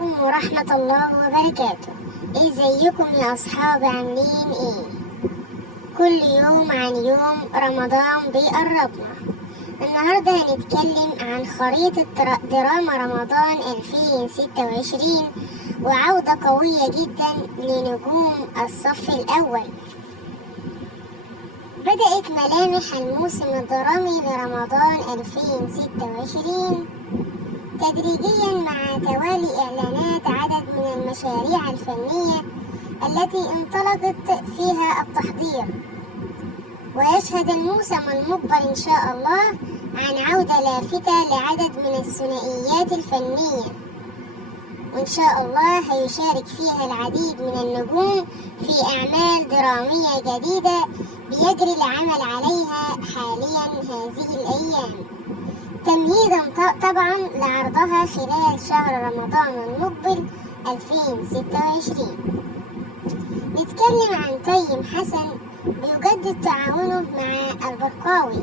عليكم ورحمة الله وبركاته. ازيكم يا اصحابي، عاملين ايه؟ كل يوم عن يوم رمضان بيقربنا. النهاردة هنتكلم عن خريطة دراما رمضان 2026 وعودة قوية جدا لنجوم الصف الأول. بدأت ملامح الموسم الدرامي لرمضان 2026 تدريجيا مع توالي إعلانات عدد من المشاريع الفنية التي انطلقت فيها التحضير، ويشهد الموسم المقبل إن شاء الله عن عودة لافتة لعدد من الثنائيات الفنية، وإن شاء الله هيشارك فيها العديد من النجوم في أعمال درامية جديدة بيجري العمل عليها حاليا هذه الأيام، تمهيدا طبعا لعرضها خلال شهر رمضان المقبل 2026. نتكلم عن تيم حسن بيجدد تعاونه مع البرقاوي،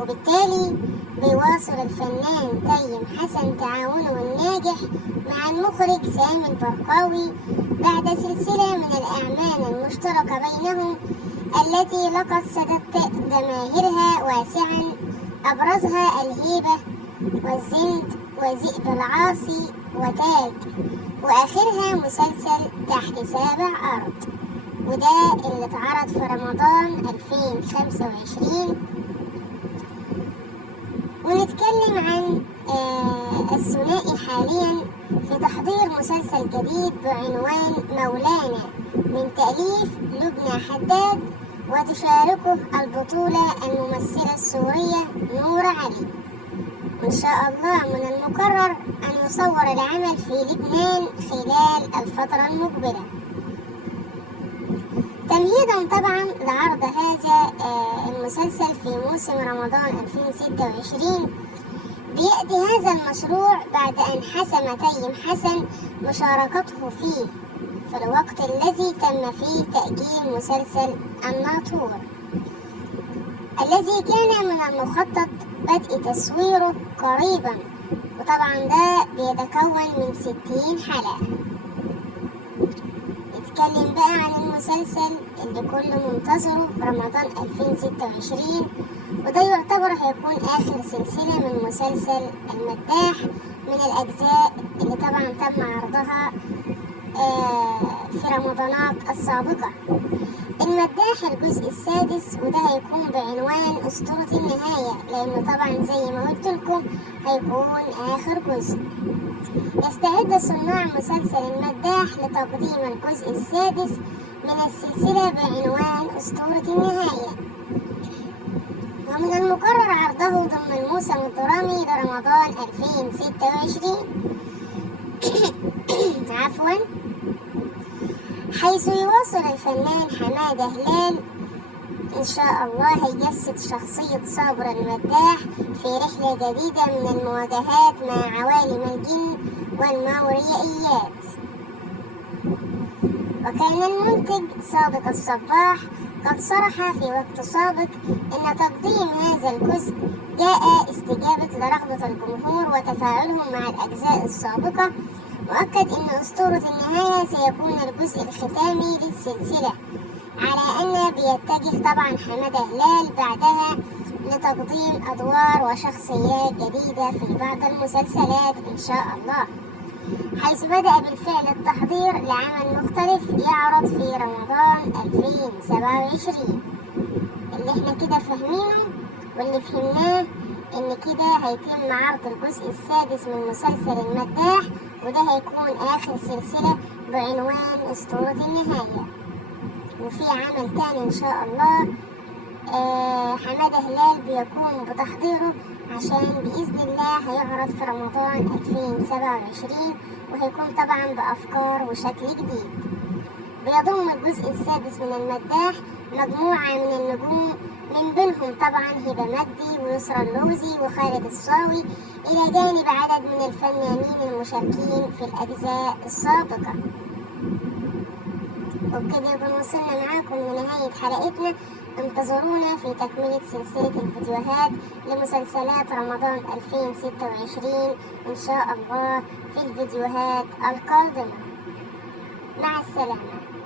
وبالتالي بيواصل الفنان تيم حسن تعاونه الناجح مع المخرج سامي البرقاوي بعد سلسلة من الأعمال المشتركة بينهم التي لقد سدت جماهيرها واسعا، أبرزها الهيبة والزند وذئب العاصي وتاج، وآخرها مسلسل تحت سابع أرض، وده اللي اتعرض في رمضان 2025. ونتكلم عن الثنائي حاليا في تحضير مسلسل جديد بعنوان مولانا من تأليف لبنى حداد، وتشاركه البطولة الممثلة السورية نور علي. وإن شاء الله من المقرر أن يصور العمل في لبنان خلال الفترة المقبلة، تمهيدا طبعا لعرض هذا المسلسل في موسم رمضان 2026. بيأتي هذا المشروع بعد أن حسم تيم حسن مشاركته فيه في الوقت الذي تم فيه تأجيل مسلسل الناطور الذي كان من المخطط بدء تصويره قريبا، وطبعا ده بيتكون من 60 حلقة. نتكلم بقى عن المسلسل اللي كله منتظره رمضان 2026، وده يعتبر هيكون آخر سلسلة من مسلسل المداح من الأجزاء اللي طبعا تم عرضها في رمضانات السابقة. المداح الجزء السادس، وده هيكون بعنوان أسطورة النهاية، لأنه طبعا زي ما قلت لكم هيكون آخر جزء. يستعد صناع مسلسل المداح لتقديم الجزء السادس من السلسلة بعنوان أسطورة النهاية، ومن المقرر عرضه ضمن الموسم الدرامي لرمضان 2026 عفوا، حيث يواصل الفنان حمادة هلال إن شاء الله هيجسد شخصية صابر المداح في رحلة جديدة من المواجهات مع عوالم الجن والماورائيات. وكان المنتج صادق الصباح قد صرح في وقت سابق أن تقديم هذا الجزء جاء استجابة لرغبة الجمهور وتفاعلهم مع الأجزاء السابقة، وأكد أن أسطورة النهاية سيكون الجزء الختامي للسلسلة، على أن بيتجه طبعا حمادة هلال بعدها لتقديم أدوار وشخصيات جديدة في بعض المسلسلات إن شاء الله، حيث بدأ بالفعل التحضير لعمل مختلف يعرض في رمضان 2027. اللي احنا كده فاهمينه واللي فهمناه إن كده هيتم عرض الجزء السادس من مسلسل المداح، وده هيكون آخر سلسلة بعنوان أسطورة النهاية. وفي عمل تاني إن شاء الله حمادة هلال بيقوم بتحضيره عشان بإذن الله هيعرض في رمضان 2027، وهيكون طبعا بأفكار وشكل جديد. بيضم الجزء السادس من المداح مجموعة من النجوم، من بينهم طبعا هبة مجدي ويسرى اللوزي وخالد الصاوي، إلى جانب عدد من الفنانين المشاركين في الأجزاء السابقة. وبكده يكون وصلنا معاكم لنهاية حلقتنا. انتظرونا في تكملة سلسلة الفيديوهات لمسلسلات رمضان 2026 إن شاء الله في الفيديوهات القادمة. مع السلامة.